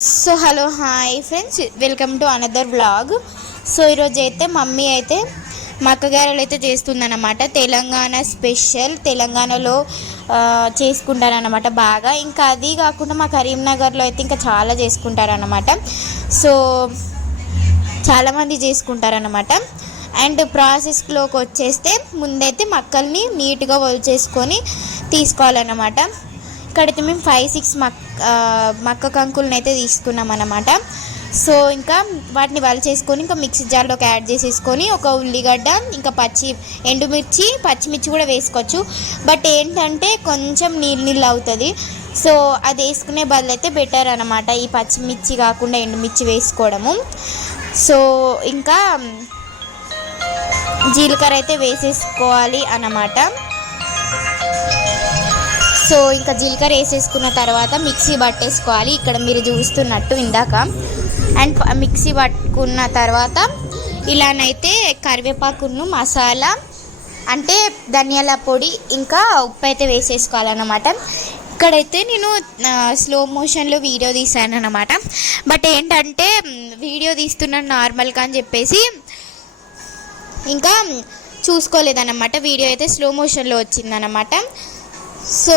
So hello hi friends, welcome to another vlog. So ఈరోజు అయితే mummy అయితే మక్కగారెలు అయితే చేస్తుందన్నమాట. తెలంగాణ స్పెషల్, తెలంగాణలో చేసుకుంటారనమాట బాగా. ఇంకా అది కాకుండా మా కరీంనగర్లో అయితే ఇంకా చాలా చేసుకుంటారనమాట. సో చాలామంది చేసుకుంటారనమాట. అండ్ ప్రాసెస్లోకి వచ్చేస్తే ముందైతే మక్కల్ని నీట్గా ఒలిచేసుకొని తీసుకోవాలన్నమాట. ఇక్కడైతే మేము 5-6 మక్క కంకులను అయితే తీసుకున్నాం అన్నమాట. సో ఇంకా వాటిని చేసుకొని ఇంకా మిక్సీ జార్లోకి యాడ్ చేసేసుకొని ఒక ఉల్లిగడ్డ, ఇంకా ఎండుమిర్చి, పచ్చిమిర్చి కూడా వేసుకోవచ్చు. బట్ ఏంటంటే కొంచెం నీళ్ళు అవుతుంది. సో అది వేసుకునే బదులు అయితే బెటర్ అనమాట ఈ పచ్చిమిర్చి కాకుండా ఎండుమిర్చి వేసుకోవడము. సో ఇంకా జీలకర్ర అయితే వేసేసుకోవాలి అన్నమాట. సో ఇంకా జీలకర్ర వేసేసుకున్న తర్వాత మిక్సీ పట్టేసుకోవాలి, ఇక్కడ మీరు చూస్తున్నట్టు ఇందాక. అండ్ మిక్సీ పట్టుకున్న తర్వాత ఇలానైతే కరివేపాకును, మసాలా అంటే ధనియాల పొడి, ఇంకా ఉప్పు అయితే వేసేసుకోవాలన్నమాట. ఇక్కడైతే నేను స్లో మోషన్లో వీడియో తీసాను అన్నమాట. బట్ ఏంటంటే వీడియో తీస్తున్నాను నార్మల్గా అని చెప్పేసి ఇంకా చూసుకోలేదన్నమాట. వీడియో అయితే స్లో మోషన్లో వచ్చిందన్నమాట. సో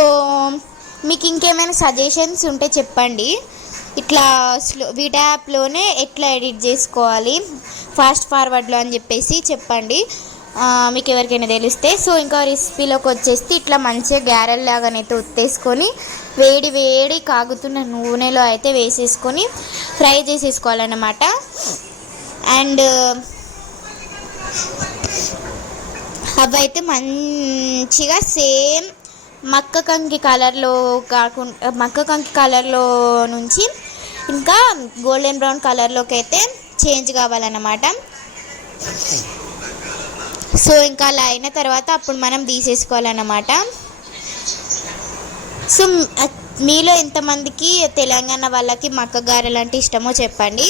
మీకు ఇంకేమైనా సజెషన్స్ ఉంటే చెప్పండి. ఇట్లా వీడియో యాప్లోనే ఎట్లా ఎడిట్ చేసుకోవాలి ఫాస్ట్ ఫార్వర్డ్లో అని చెప్పేసి చెప్పండి మీకు ఎవరికైనా తెలిస్తే. సో ఇంకా రెసిపీలోకి వచ్చేసి ఇట్లా మంచిగా గ్యారెల్లాగానైతే ఉత్తేసుకొని వేడి కాగుతున్న నూనెలో అయితే వేసేసుకొని ఫ్రై చేసేసుకోవాలన్నమాట. అండ్ అవైతే మంచిగా సేమ్ మక్క కంకి కలర్లో నుంచి ఇంకా గోల్డెన్ బ్రౌన్ కలర్లోకి అయితే చేంజ్ కావాలన్నమాట. సో ఇంకా అలా అయిన తర్వాత అప్పుడు మనం తీసేసుకోవాలన్నమాట. సో మీలో ఎంతమందికి తెలంగాణ వాళ్ళకి మక్క గారెలు అంటే ఇష్టమో చెప్పండి.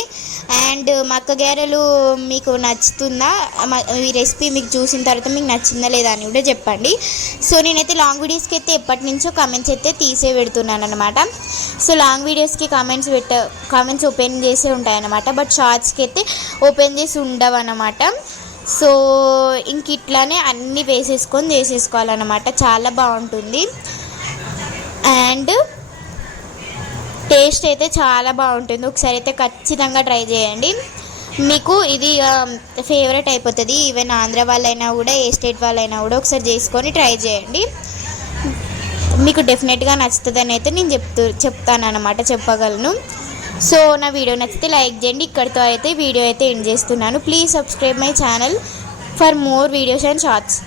అండ్ మక్క గారెలు మీకు నచ్చుతుందా, ఈ రెసిపీ మీకు చూసిన తర్వాత మీకు నచ్చిందా లేదా అని కూడా చెప్పండి. సో నేనైతే లాంగ్ వీడియోస్కి అయితే ఎప్పటి నుంచో కమెంట్స్ అయితే తీసే పెడుతున్నాను అనమాట. సో లాంగ్ వీడియోస్కి కామెంట్స్ ఓపెన్ చేసే ఉంటాయన్నమాట. బట్ షార్ట్స్కి అయితే ఓపెన్ చేసి ఉండవు అన్నమాట. సో ఇంక ఇట్లానే అన్నీ వేసేసుకొని చేసేసుకోవాలన్నమాట. చాలా బాగుంటుంది అండ్ టేస్ట్ అయితే చాలా బాగుంటుంది. ఒకసారి అయితే ఖచ్చితంగా ట్రై చేయండి, మీకు ఇది ఫేవరెట్ అయిపోతుంది. ఈవెన్ ఆంధ్ర వాళ్ళైనా కూడా, ఏ స్టేట్ వాళ్ళైనా కూడా ఒకసారి చేసుకొని ట్రై చేయండి, మీకు డెఫినెట్గా నచ్చుతుందని అయితే నేను చెప్పగలను. సో నా వీడియో నచ్చితే లైక్ చేయండి. ఇక్కడితో అయితే వీడియో అయితే ఎండ్ చేస్తున్నాను. Please subscribe my channel for more videos and shorts.